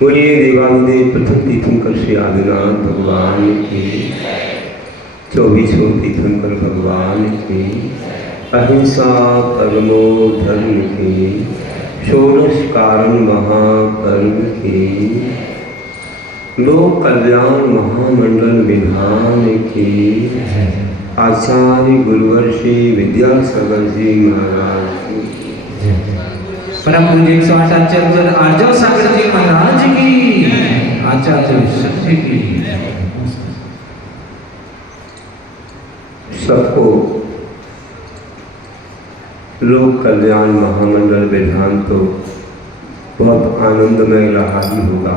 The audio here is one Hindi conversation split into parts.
बोलिए देवादिदेव प्रथम तीर्थंकर श्री आदिनाथ भगवान की, 24 तीर्थंकर भगवान की, अहिंसा परमो धर्म की, 16 कारण महापर्व की, लोक कल्याण महामंडल विधान की, आचार्य गुरुवर श्री विद्यासागर जी महाराज की, परम पूज्य 108 आचार्य आर्जव सागर जी महाराज की, आचार्य सत्य की। सबको लोक कल्याण महामंडल विधान तो बहुत आनंदमय रहा ही होगा।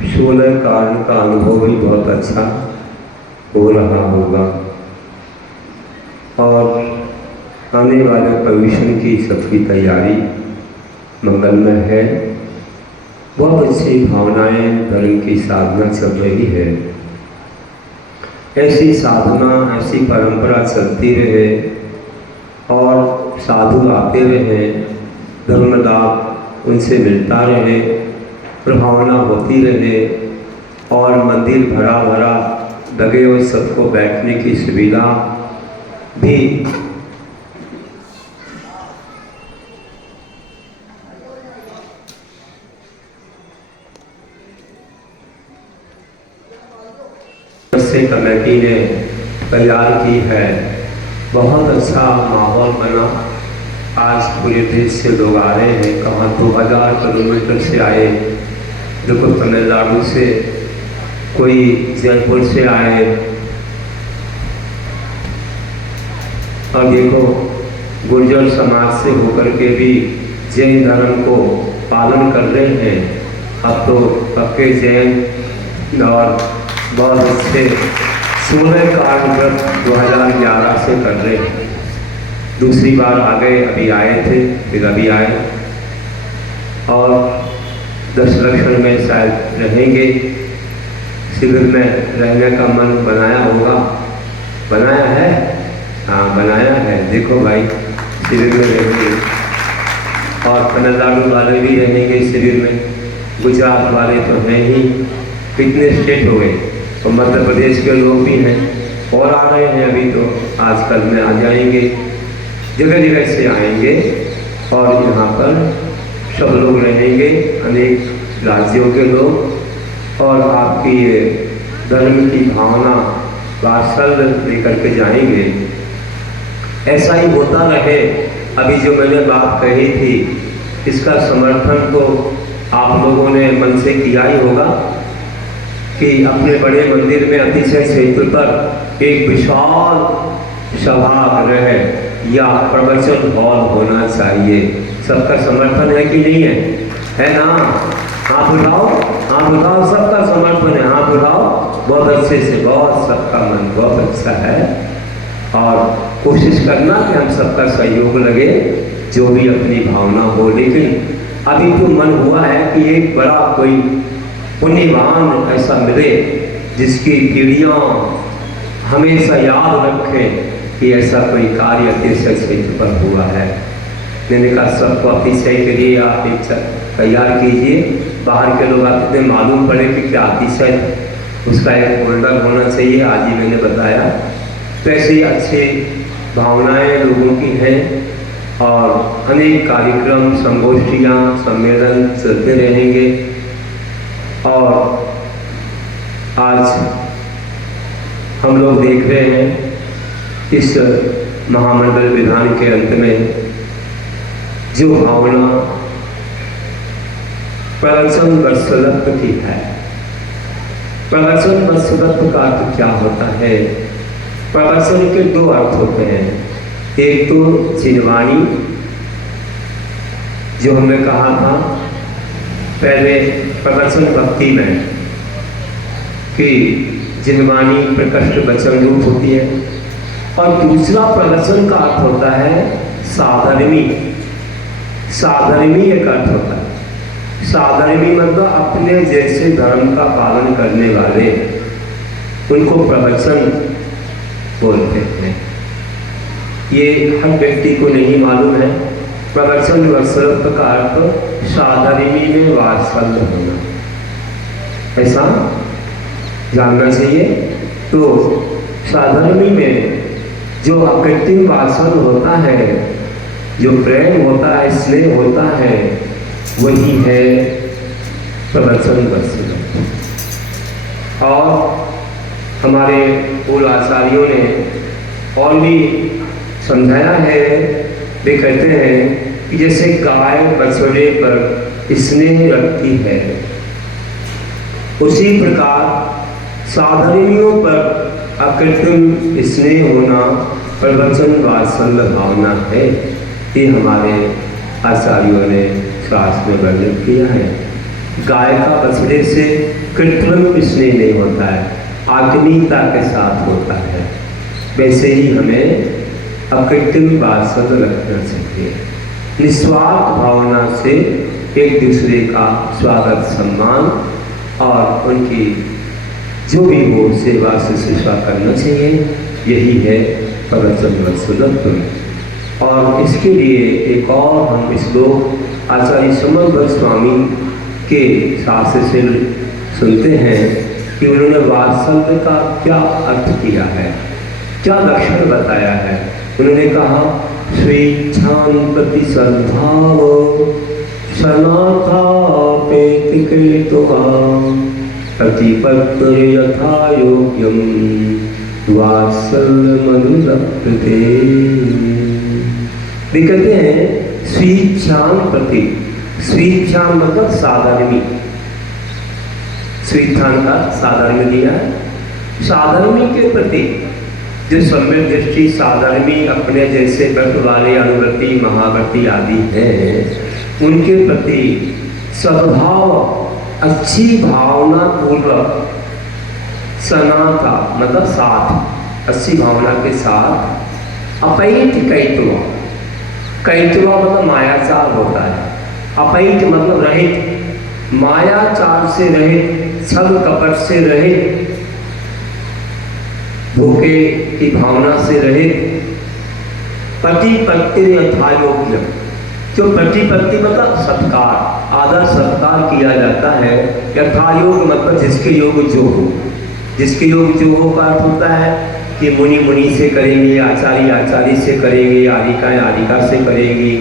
16 कारण का अनुभव भी बहुत अच्छा हो रहा होगा और आने वाले प्रवेशन की सबकी तैयारी मंगलमय है। बहुत अच्छी भावनाएं, धर्म की साधना चल रही है। ऐसी साधना, ऐसी परंपरा चलती रहे और साधु आते रहे, धर्म लाभ उनसे मिलता रहे, प्रभावना होती रहे और मंदिर भरा भरा लगे और सबको बैठने की सुविधा भी कमेटी ने तैयार की है। बहुत अच्छा माहौल बना। आज पूरे देश से लोग आ रहे हैं। कहाँ 2000 किलोमीटर से आए, देखो तमिलनाडु से, कोई जयपुर से आए और देखो गुर्जर समाज से होकर के भी जैन धर्म को पालन कर रहे हैं। अब तो पक्के जैन और बहुत अच्छे 16 कारण व्रत 2011 से कर रहे हैं। दूसरी बार आ गए, अभी आए थे, फिर अभी आए और 10 लक्षण में शायद रहेंगे। शिविर में रहने का मन बनाया होगा, बनाया है, हाँ बनाया है। देखो भाई शिविर में रहेंगे और तमिलनाडु वाले भी रहेंगे शिविर में, गुजरात वाले तो हैं ही, कितने स्टेट हो गए, तो मध्य प्रदेश के लोग भी हैं और आ रहे हैं। अभी तो आजकल में आ जाएंगे, जगह जगह से आएंगे और यहाँ पर सब लोग रहेंगे, अनेक राज्यों के लोग, और आपकी ये धर्म की भावना वात्सल्य लेकर के जाएंगे। ऐसा ही होता रहे। अभी जो मैंने बात कही थी, इसका समर्थन तो आप लोगों ने मन से किया ही होगा कि अपने बड़े मंदिर में अतिशय क्षेत्र पर एक विशाल सभागृह या प्रवचन हॉल होना चाहिए। सबका समर्थन है कि नहीं है? है ना? हाथ उठाओ, हाथ उठाओ, सबका समर्थन है, हाथ उठाओ। बहुत अच्छे से, बहुत, सबका मन बहुत अच्छा है और कोशिश करना कि हम सबका सहयोग लगे, जो भी अपनी भावना हो। लेकिन अभी तो मन हुआ है कि एक बड़ा कोई पुण्यवान ऐसा मिले जिसकी पीढ़ियाँ हमेशा याद रखें कि ऐसा कोई कार्य अतिशय क्षेत्र पर हुआ है। मैंने कहा सबको अतिशय के लिए आप एक तैयार कीजिए। बाहर के लोग आते थे, मालूम पड़े कि क्या अतिशय, उसका एक होल्डर होना चाहिए। आज ही मैंने बताया। तो ऐसी अच्छी भावनाएं लोगों की हैं और अनेक कार्यक्रम, संगोष्ठियाँ, सम्मेलन चलते रहेंगे। और आज हम लोग देख रहे हैं इस महामंडल विधान के अंत में जो भावना प्रदर्शन वत्सलत्व की है। प्रदर्शन वत्सलत्व का अर्थ क्या होता है? प्रदर्शन के दो अर्थ होते हैं। एक तो चिन्हवाणी, जो हमने कहा था पहले प्रदर्शन भक्ति में कि जिन्हवाणी प्रकृष्ट वचन रूप होती है, और दूसरा प्रदर्शन का अर्थ होता है साधर्मी। साधर्मी एक अर्थ होता है। साधर्मी मतलब अपने जैसे धर्म का पालन करने वाले, उनको प्रदर्शन बोलते हैं। ये हर व्यक्ति को नहीं मालूम है। प्रदर्शन वत्सलत्व का अर्थ साधर्मी में वात्सल्य होना, ऐसा जानना चाहिए। तो साधर्मी में जो अकृत्रिम वात्सल्य होता है, जो प्रेम होता है, स्नेह होता है, वही है प्रदर्शन वत्सलत्व। और हमारे पूर्व आचार्यों ने और भी समझाया है। वे कहते हैं कि जैसे गाय बछड़े पर स्नेह रखती है, उसी प्रकार साधर्मियों पर अकृत्रिम स्नेह होना प्रवचन वात्सल्य भावना है। ये हमारे आचार्यों ने शास्त्र में वर्णन किया है। गाय का बछड़े से कृत्रिम स्नेह नहीं होता है, आत्मीयता के साथ होता है। वैसे ही हमें अकृत्रिम वात्सल्य रखना चाहिए। निस्वार्थ भावना से एक दूसरे का स्वागत, सम्मान और उनकी जो भी हो सेवा शुश्रूषा करना चाहिए। यही है प्रवचन वत्सलत्व। और इसके लिए एक और हम श्लोक आचार्य समर्थ स्वामी के शास्त्र से सुनते हैं कि उन्होंने वात्सल्य का क्या अर्थ किया है, क्या लक्षण बताया है। उन्होंने कहा स्वेच्छां प्रति सद्भाव सनाथापेतिकृत्वा प्रतिपत्ति यथा योग्यं वात्सल्यमनुरक्तते। वे कहते हैं स्वेच्छां प्रति, स्वेच्छां मतलब साधर्मी, स्वेच्छां का साधर्मी दिया। साधर्मी के प्रति जो सम्यक दृष्टि साधर्मी अपने जैसे व्रत वाले अनुव्रती महाव्रती आदि हैं, उनके प्रति सद्भाव अच्छी भावना पूर्वक, सनाथा मतलब साथ, अच्छी भावना के साथ, अपैत कैतवा, कैतवा मतलब मायाचार होता है, अपैत मतलब रहित, मायाचार से रहित, छल कपट से रहित, धोखे की भावना से रहित, प्रतिपत्ति यथायोग्य। जो प्रतिपत्ति मतलब सत्कार, आदर सत्कार किया जाता है। यथायोग मतलब जिसके योग जो हो, जिसके योग जो हो का अर्थ होता है कि मुनि मुनि से करेंगे, आचार्य आचार्य से करेंगे, आरिकाएं आरिका से करेंगी,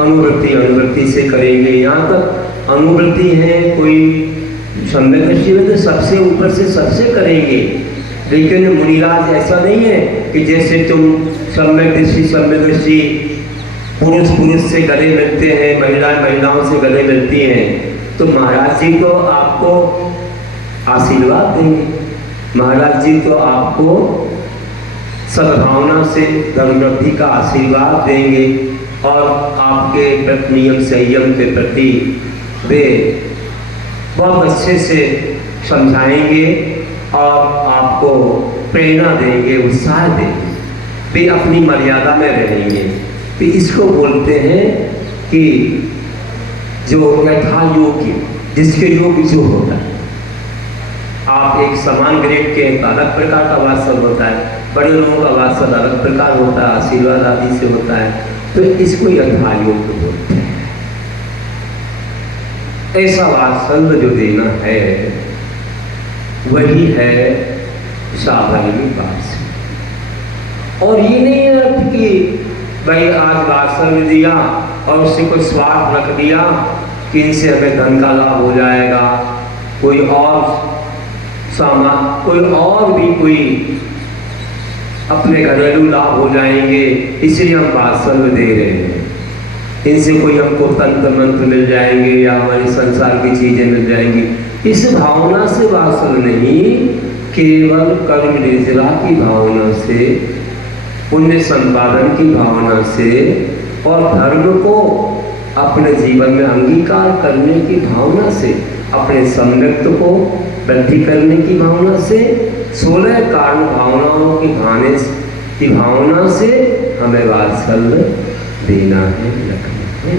अनुवृत्ति अनुवृत्ति से करेंगे। यहाँ तक अनुवृत्ति है कोई सम्यक दृष्टि में तो सबसे ऊपर से सबसे करेंगे। लेकिन मुनिराज ऐसा नहीं है कि जैसे तुम सम्यक दृष्टि पुरुष पुरुष से गले मिलते हैं, महिलाएं महिलाओं से गले मिलती हैं, तो महाराज जी तो आपको आशीर्वाद देंगे, महाराज जी तो आपको सद्भावना से धर्मवृद्धि का आशीर्वाद देंगे और आपके नियम संयम के प्रति वे बहुत अच्छे से समझाएंगे और आपको प्रेरणा देंगे, उत्साह देंगे। वे अपनी मर्यादा में रहेंगे। तो इसको बोलते हैं कि जो यथा योग्य, जिसके योग्य जो होता है। आप एक समान ग्रेड के अलग प्रकार का वात्सल्य होता है, बड़े लोगों का वात्सल्य अलग प्रकार होता है, आशीर्वाद आदि से होता है। तो इसको यथा योग्य बोलते हैं। ऐसा वात्सल्य जो देना है वही है साधर्मी वात्सल्य। और ये नहीं है अर्थ कि भाई आज वात्सल्य दिया और उससे कोई स्वार्थ रख दिया कि इनसे हमें धन का लाभ हो जाएगा, कोई और भी कोई अपने घरेलू लाभ हो जाएंगे, इसलिए हम वात्सल्य दे रहे हैं। इनसे कोई हमको तंत्र मंत्र मिल जाएंगे या हमारे संसार की चीजें मिल जाएंगी, इस भावना से वात्सल्य नहीं, केवल कर्म निर्जरा की भावना से, पुण्य संपादन की भावना से और धर्म को अपने जीवन में अंगीकार करने की भावना से, अपने सम्यक्त्व को वृद्धि करने की भावना से, 16 कारण भावनाओं की भावना से हमें वात्सल्य देना है, रखना है।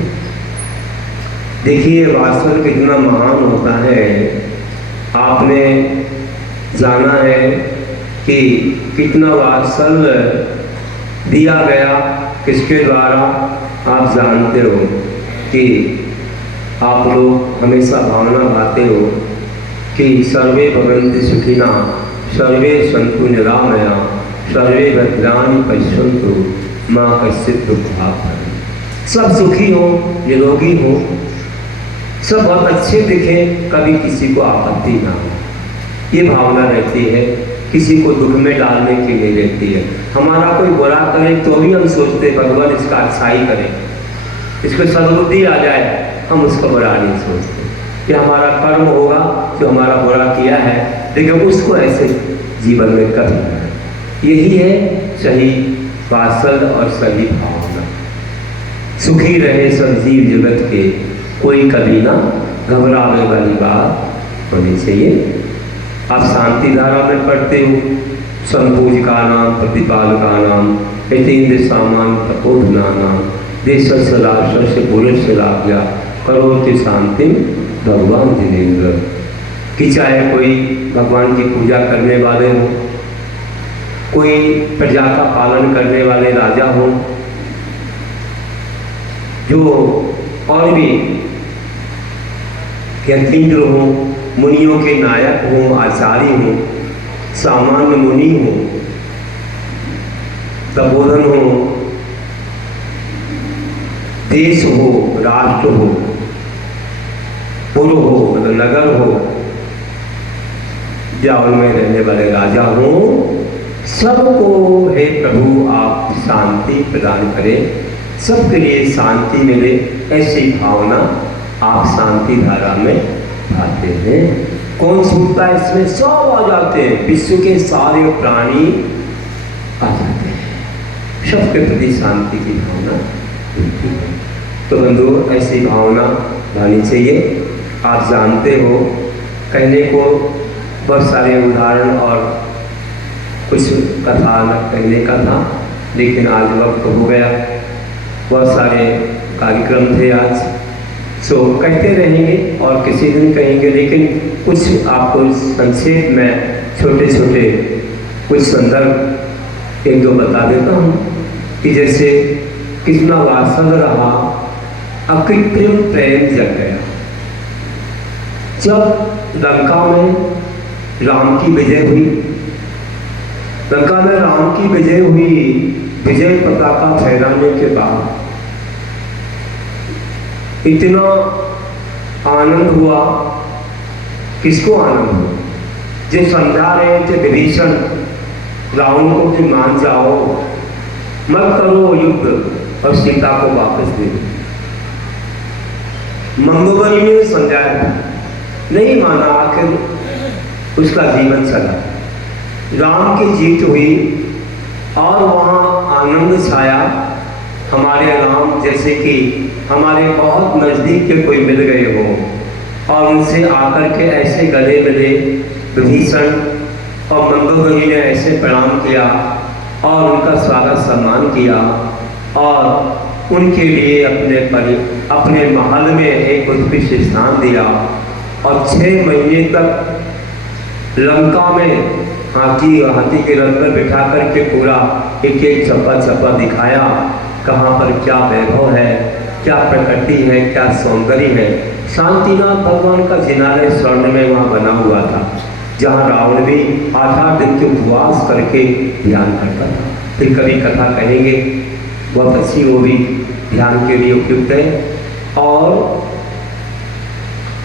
देखिए वात्सल्य कितना महान होता है। आपने जाना है कि कितना वात्सल्य दिया गया किसके द्वारा, आप जानते हो कि आप लोग हमेशा भावना भाते हो कि सर्वे भवन्ति सुखिना, सर्वे सन्तु निरामया, सर्वे भद्राणि पश्यन्तु मां कश्चित् दुःखभाग् भवेत्। सब सुखी हो, निरोगी हो, सब बहुत अच्छे दिखे, कभी किसी को आपत्ति ना हो, ये भावना रहती है। किसी को दुख में डालने के लिए रहती है। हमारा कोई बुरा करे तो भी हम सोचते भगवान इसका अच्छाई करे, इसको सद्बुद्धि आ जाए, हम उसको बुरा नहीं सोचते कि हमारा कर्म होगा जो हमारा बुरा किया है, लेकिन उसको ऐसे जीवन में कभी नहीं। यही है सही वात्सल्य और सही भावना। सुखी रहे सब जीव जगत के, कोई कभी ना घबराने वाली बात होनी चाहिए। आप शांति धारा में पढ़ते हो, संपूजिका नाम प्रतिपालका नाम यतीन्द्र सामान तपोधना नाम देश से पुरुष लाभ्या करोति शांति भगवान जिनेन्द्र। कि चाहे कोई भगवान की पूजा करने वाले हो, कोई प्रजा का पालन करने वाले राजा हो, जो और भी यतीन्द्र हो, मुनियों के नायक हो, आचार्य हो, सामान्य मुनि हो, तपोधन हो, देश हो, राष्ट्र हो, पुर हो, मतलब नगर हो, या उनमें रहने वाले राजा हो, सबको हे प्रभु आप शांति प्रदान करें, सबके लिए शांति मिले, ऐसी भावना आप शांति धारा में आते हैं। कौन सुनता है इसमें? सब आ जाते हैं, विश्व के सारे प्राणी आ जाते हैं, सबके प्रति शांति की भावना होती है। तो बंधु ऐसी भावना होनी चाहिए। आप जानते हो, कहने को बहुत सारे उदाहरण और कुछ कथा कहने का था, लेकिन आज वक्त हो गया, बहुत सारे कार्यक्रम थे आज, सो कहते रहेंगे और किसी दिन कहेंगे, लेकिन कुछ आपको संक्षेप में छोटे छोटे कुछ संदर्भ एक दो बता देता हूँ कि जैसे कितना वात्सल्य रहा, अकृत्रिम प्रेम जग गया। जब लंका में राम की विजय हुई, लंका में राम की विजय हुई, विजय पताका फहराने के बाद इतना आनंद हुआ। किसको आनंद हुआ? जो समझा रहे थे विभीषण रावण को कि मान जाओ, मत करो युद्ध और सीता को वापस दे दो। मंगोबली ने समझाया, नहीं माना, आखिर उसका जीवन चला। राम की जीत हुई और वहाँ आनंद छाया। हमारे राम जैसे कि हमारे बहुत नज़दीक के कोई मिल गए हो और उनसे आकर के ऐसे गले मिले विभीषण, और मंदोदरी ने ऐसे प्रणाम किया और उनका स्वागत सम्मान किया और उनके लिए अपने महल में एक उत्कृष्ट स्थान दिया और 6 महीने तक लंका में हाथी के रथ पर बिठा करके पूरा एक एक चप्पा चप्पा दिखाया, कहाँ पर क्या वैभव है, क्या प्रकृति है, क्या सौंदर्य है। शांतिनाथ भगवान का जिनालय स्वर्ण में वहाँ बना हुआ था, जहाँ रावण भी 8 दिन के उपवास करके ध्यान करता था। फिर कभी कथा कहेंगे, बहुत अच्छी, वो भी ध्यान के लिए उपयुक्त है। और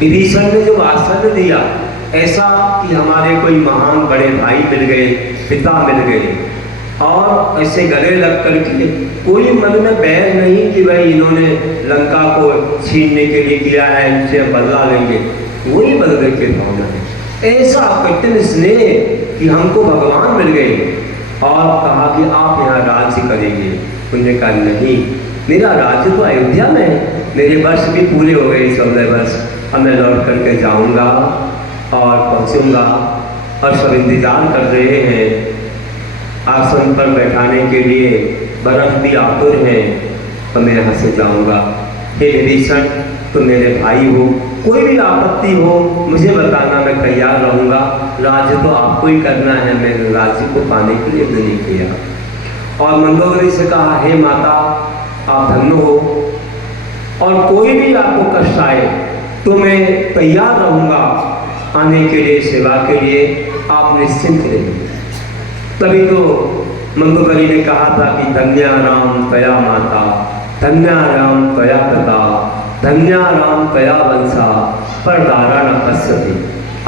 विभीषण ने जो वात्सल्य दिया, ऐसा कि हमारे कोई महान बड़े भाई मिल गए, पिता मिल गए, और ऐसे गले लग करके कोई मन में बैर नहीं कि भाई इन्होंने लंका को छीनने के लिए किया है, इनसे बदला लेंगे, वही बदले के भावना है। ऐसा कठिन स्नेह कि हमको भगवान मिल गए और कहा कि आप यहाँ राज्य करेंगे। उन्होंने कहा नहीं, मेरा राज्य तो अयोध्या में है, मेरे वर्ष भी पूरे हो गए 14 वर्ष, अब मैं लौट करके जाऊँगा और पहुँचूँगा और सब इंतजार कर रहे हैं आसन पर बैठाने के लिए, बरफ भी आतुर हैं, तो मैं यहाँ से जाऊँगा। हे विभीषण, तुम मेरे भाई हो, कोई भी आपत्ति हो मुझे बताना, मैं तैयार रहूँगा। राज्य तो आपको ही करना है, मैं राज्य को पाने के लिए तो नहीं किया। और मंदोदरी से कहा, हे माता आप धन्य हो, और कोई भी आपको कष्ट आए तो मैं तैयार रहूँगा आने के लिए, सेवा के लिए, आप निश्चिंत रहिए। तभी तो मंदोदरी ने कहा था कि धन्या राम तया माता, धन्या राम तया पिता, धन्या राम तया वंशा, परदारा न पश्यति।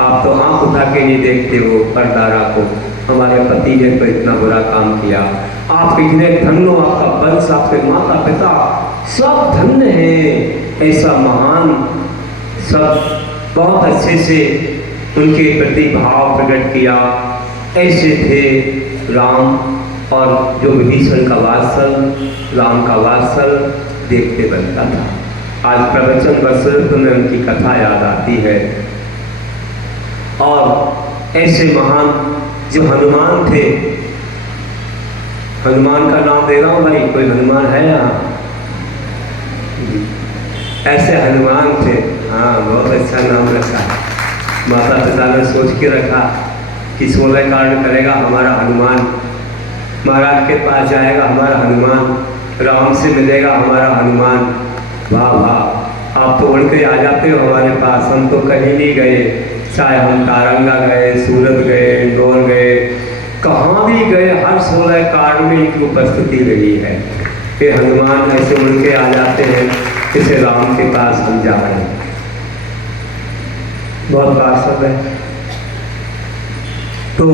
आप तो आंख उठा के नहीं देखते हो परदारा को, हमारे पति ने तो इतना बुरा काम किया। आप कितने धन्य हो, आपका वंश, आपके माता पिता सब धन्य हैं। ऐसा महान, सब बहुत अच्छे से उनके प्रति भाव प्रकट किया। ऐसे थे राम, और जो विभीषण का वात्सल, राम का वात्सल देखते बनता था। आज प्रवचन वसंत में उनकी कथा याद आती है। और ऐसे महान जो हनुमान थे, हनुमान का नाम दे रहा हूँ भाई, कोई हनुमान है यहाँ? ऐसे हनुमान थे, हाँ बहुत अच्छा नाम रखा है, माता पिता ने सोच के रखा कि 16 कारण करेगा हमारा हनुमान, महाराज के पास जाएगा हमारा हनुमान, राम से मिलेगा हमारा हनुमान। वाह वाह, आप तो उड़ के आ जाते हो हमारे पास, हम तो कहीं नहीं गए, चाहे हम तारंगा गए, सूरत गए, इंदौर गए, कहाँ भी गए, हर 16 कारण में इनकी उपस्थिति रही है। फिर हनुमान ऐसे उड़ के आ जाते हैं, जैसे राम के पास हम जा रहे हैं। बहुत वास्तव है। तो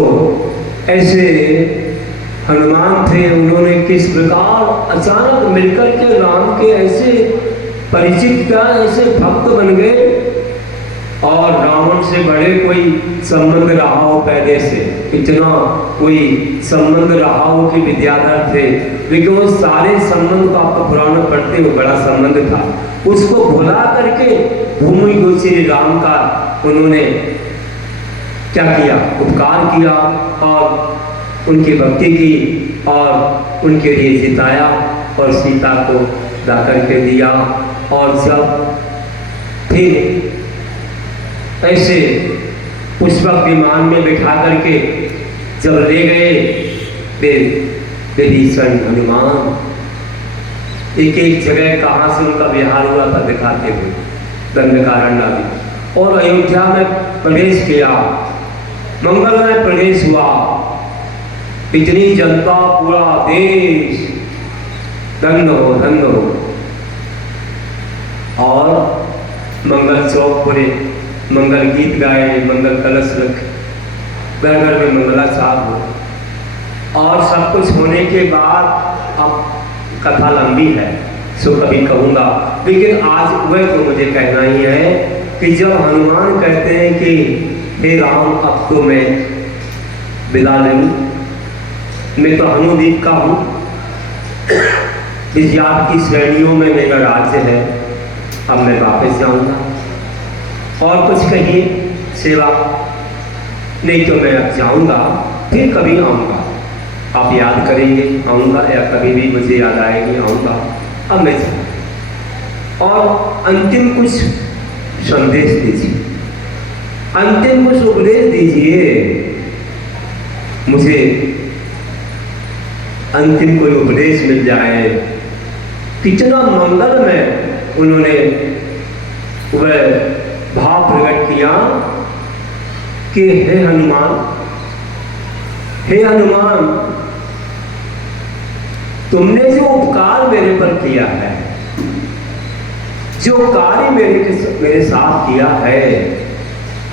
ऐसे हनुमान थे, उन्होंने किस प्रकार अचानक मिलकर के राम के ऐसे परिचित का, ऐसे भक्त बन गए। और रावण से बड़े कोई संबंध रहा हो पहले से, इतना कोई संबंध रहा हो कि विद्याधर थे, लेकिन वो सारे संबंध को आपको पुराण में पढ़ते हुए बड़ा संबंध था, उसको भुला करके भूमि गोचरी राम का उन्होंने क्या किया, उपकार किया और उनकी भक्ति की और उनके लिए जिताया और सीता को ला करके दिया। और जब फिर ऐसे पुष्पक विमान में बिठा करके जब ले गए विभीषण हनुमान, एक एक जगह कहाँ से उनका विहार हुआ था दिखाते हुए, दंडकारण्य आदि, और अयोध्या में प्रवेश किया, मंगलमय प्रवेश हुआ। इतनी जनता, पूरा देश धन्य हो, धन्य हो। और मंगल चौक पूरे मंगल गीत गाए, मंगल कलश रखे, घर घर में मंगला साहब हो। और सब कुछ होने के बाद, अब कथा लंबी है सो कभी कहूँगा, लेकिन आज वह तो मुझे कहना ही है कि जब हनुमान कहते हैं कि हे राम अब तो मैं विदा ले लूँ, मैं तो हनुदीप का हूँ, इस याद की श्रेणियों में मेरा राज्य है, अब मैं वापस जाऊँगा। और कुछ कहिए सेवा, नहीं तो मैं अब जाऊँगा, फिर कभी आऊँगा, आप याद करेंगे आऊँगा, या कभी भी मुझे याद आएगी आऊँगा, अब मैं जाऊँगा। और अंतिम कुछ संदेश दीजिए, अंतिम कुछ उपदेश दीजिए मुझे, अंतिम कोई उपदेश मिल जाए। कितना मंगल में उन्होंने वह भाव प्रकट किया कि हे हनुमान, हे हनुमान, तुमने जो उपकार मेरे पर किया है, जो कार्य मेरे साथ किया है,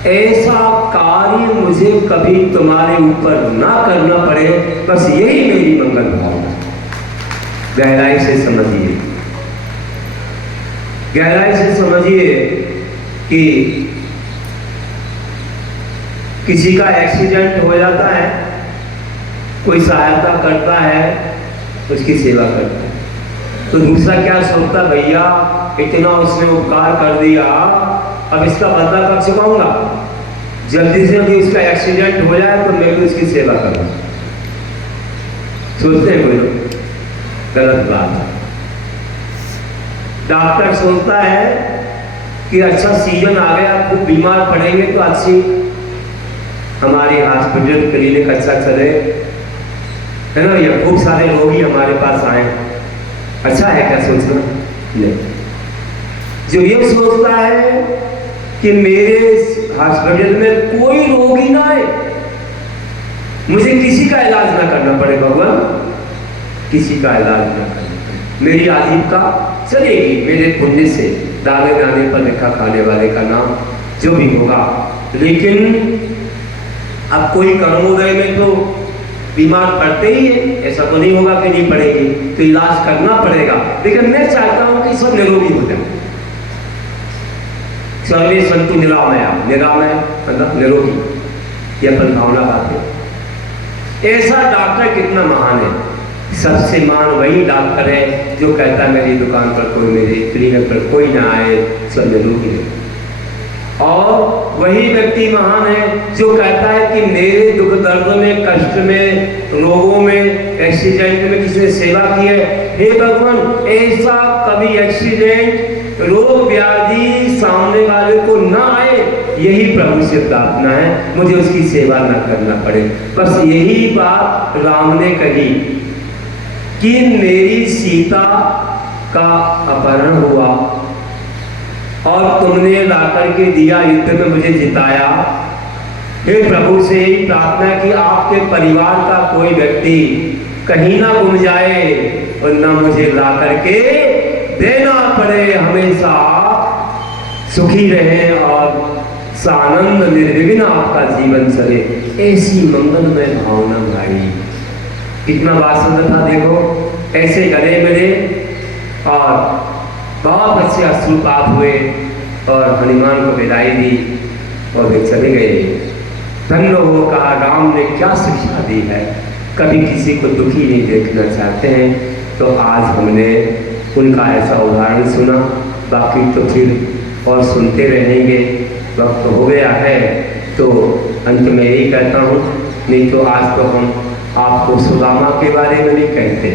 ऐसा कार्य मुझे कभी तुम्हारे ऊपर ना करना पड़े, बस यही मेरी मंगल भावना। गहराई से समझिए, गहराई से समझिए कि किसी का एक्सीडेंट हो जाता है, कोई सहायता करता है, उसकी सेवा करता है, तो दूसरा क्या सोचता, भैया इतना उसने उपकार कर दिया, अब इसका बदला कब चुकाऊंगा, जल्दी से जल्दी उसका एक्सीडेंट हो जाए तो मैं भी उसकी सेवा करूँ। सोचते हैं कोई लोग, गलत बात है। डॉक्टर सोचता है कि अच्छा सीजन आ गया, खूब बीमार पड़ेंगे तो अच्छी हमारी हॉस्पिटल क्लिनिक अच्छा चले, है ना, या खूब सारे रोगी हमारे पास आए, अच्छा है क्या सोचना? नहीं। जो ये सोचता है कि मेरे हॉस्पिटल में कोई रोगी ना आए, मुझे किसी का इलाज ना करना पड़े, भगवान किसी का इलाज ना करना पड़े, मेरी आजीविका चलेगी मेरे पुण्य से, दाने दाने पर लिखा खाने वाले का नाम, जो भी होगा। लेकिन अब कोई कर्मोदय में तो बीमार पड़ते ही है, ऐसा तो नहीं होगा कि नहीं पड़ेगी, तो इलाज करना पड़ेगा। लेकिन मैं चाहता हूं कि सब निरोगी हो जाए, सर्वे संतु निरामया, निरामय मतलब निरोगी, यह अपन भावना बात है। ऐसा डॉक्टर कितना महान है, सबसे महान वही डॉक्टर है जो कहता है मेरी दुकान पर कोई, मेरे क्लिनिक पर कोई ना आए, सब निरोगी है। और वही व्यक्ति महान है जो कहता है कि मेरे दुख दर्द में, कष्ट में, रोगों में, एक्सीडेंट में किसी ने सेवा की है, हे भगवान ऐसा कभी एक्सीडेंट, रोग व्याधि सामने वाले को ना आए, यही प्रभु से प्रार्थना है, मुझे उसकी सेवा न करना पड़े। बस यही बात राम ने कही कि मेरी सीता का अपहरण हुआ और तुमने लाकर के दिया, युद्ध में मुझे जिताया, हे प्रभु से यही प्रार्थना कि आपके परिवार का कोई व्यक्ति कहीं ना गुम जाए और ना मुझे ला करके देना पड़े, हमेशा सुखी रहे और सानंद निर्विघ्न आपका जीवन चले, ऐसी मंगलमय भावना भाई। कितना वात्सल्य था देखो, ऐसे गले मिले और बहुत अच्छे अश्रुपात हुए और हनुमान को विदाई दी और वे चले गए। धन्य हो, कहा राम ने क्या शिक्षा दी है, कभी किसी को दुखी नहीं देखना चाहते हैं। तो आज हमने उनका ऐसा उदाहरण सुना, बाकी तो फिर और सुनते रहेंगे, वक्त हो गया है। तो अंत में यही कहता हूँ, नहीं तो आज तो हम आपको सुदामा के बारे में भी कहते,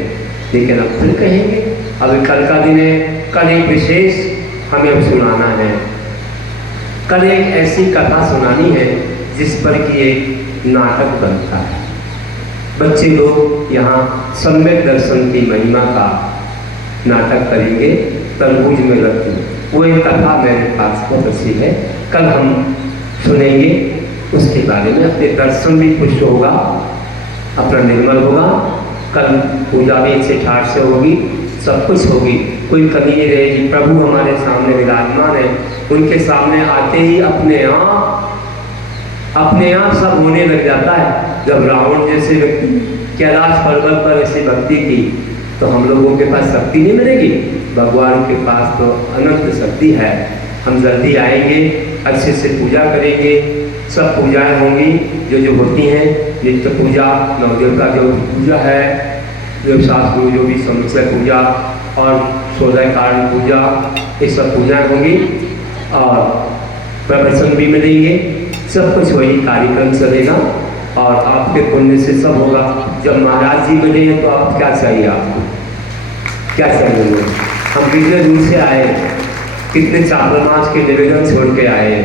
लेकिन अब फिर कहेंगे। अभी कल का दिन है, कल एक विशेष हमें अब सुनाना है, कल एक ऐसी कथा सुनानी है जिस पर कि एक नाटक बनता है। बच्चे लोग यहाँ सम्यक दर्शन की महिमा का नाटक करेंगे, तरबूज में रखी, वो एक कथा मेरे पास बहुत अच्छी है, कल हम सुनेंगे उसके बारे में। अपने दर्शन भी पुष्ट होगा, अपना निर्मल होगा, कल पूजा भी अच्छे ठाट से होगी, सब कुछ होगी, कोई कमी नहीं रहेगी। प्रभु हमारे सामने विराजमान है, उनके सामने आते ही अपने आप सब होने लग जाता है। जब रावण जैसे व्यक्ति कैलाश पर्वत पर ऐसी भक्ति की, तो हम लोगों के पास शक्ति नहीं मिलेगी, भगवान के पास तो अनंत शक्ति है। हम जल्दी आएंगे, अच्छे से पूजा करेंगे, सब पूजाएं होंगी जो होती हैं, नित्य पूजा, नवदेव का जो पूजा है, देवशास्त्र जो भी समुच्चय पूजा और 16 कारण पूजा, ये सब पूजाएं होंगी और प्रवचन भी मिलेंगे, सब कुछ वही कार्यक्रम चलेगा और आपके पुण्य से सब होगा। जब महाराज जी मिले हैं तो आप क्या चाहिए, आपको क्या चाहिए? हम कितने दूर से आए, कितने चापलमास के निवेदन छोड़ के आए,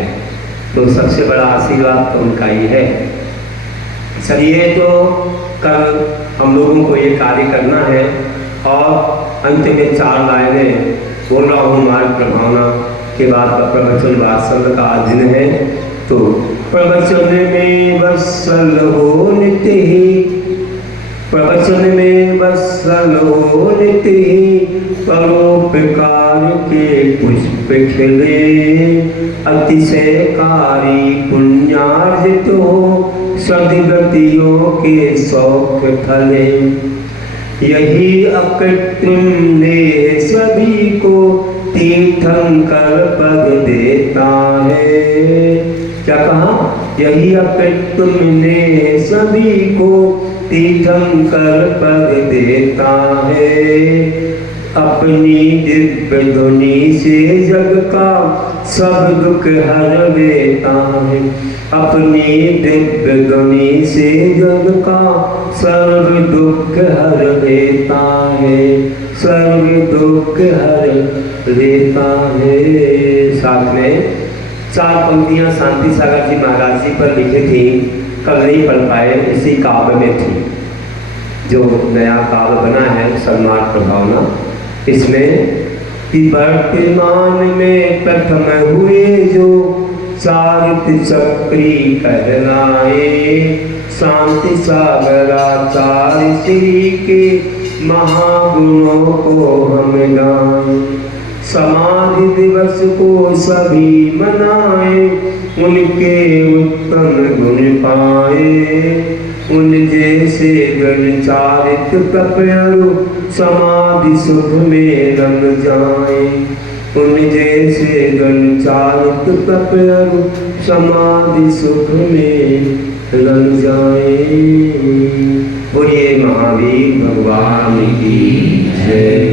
तो सबसे बड़ा आशीर्वाद तो उनका ही है। चलिए, तो कल हम लोगों को ये कार्य करना है और अंत में 4 लाइनें बोल रहा हूँ मार्ग प्रभावना के बाद का प्रवचन वात्सल्य का दिन है। तो प्रवचन में वत्सल हो नित्य ही, प्रवचन में वत्सल हो नित्य ही, परोपकार के पुष्प खिले, अतिशयकारी पुण्यार्जित हो सदगतियों के शौक फले। यही अकृत्रिम ने सभी को तीर्थंकर पद देता है। क्या कहा? यही अकृत्रिम ने सभी को तीर्थंकर पद देता है। अपनी दिव्य ध्वनि से जग का सब दुख हर देता है। अपनी दिव्य ध्वनि से जग का सर्व दुख हर देता है। सर्व दुख हर देता है। साथ में 4 पंक्तियां शांति सागर जी महाराज जी पर लिखी थी, कल नहीं पढ़ पाए, इसी काव्य में थी। जो नया काव्य बना है सन्मार्ग प्रभावना, इसमें कि वर्तमान में प्रथम हुए जो चारित्र चक्री कहलाए, शांति सागराचार्य श्री के महागुणों को हम गाएं। समाधि दिवस को सभी मनाए, उनके उत्तम गुण पाए। उन जैसे गण चारित्र तपयरु समाधि सुख में रंग जाए। उन जैसे गण चारित्र तपयरु समाधि सुख में रंग जाए। बोलिए महावीर भगवान की जय।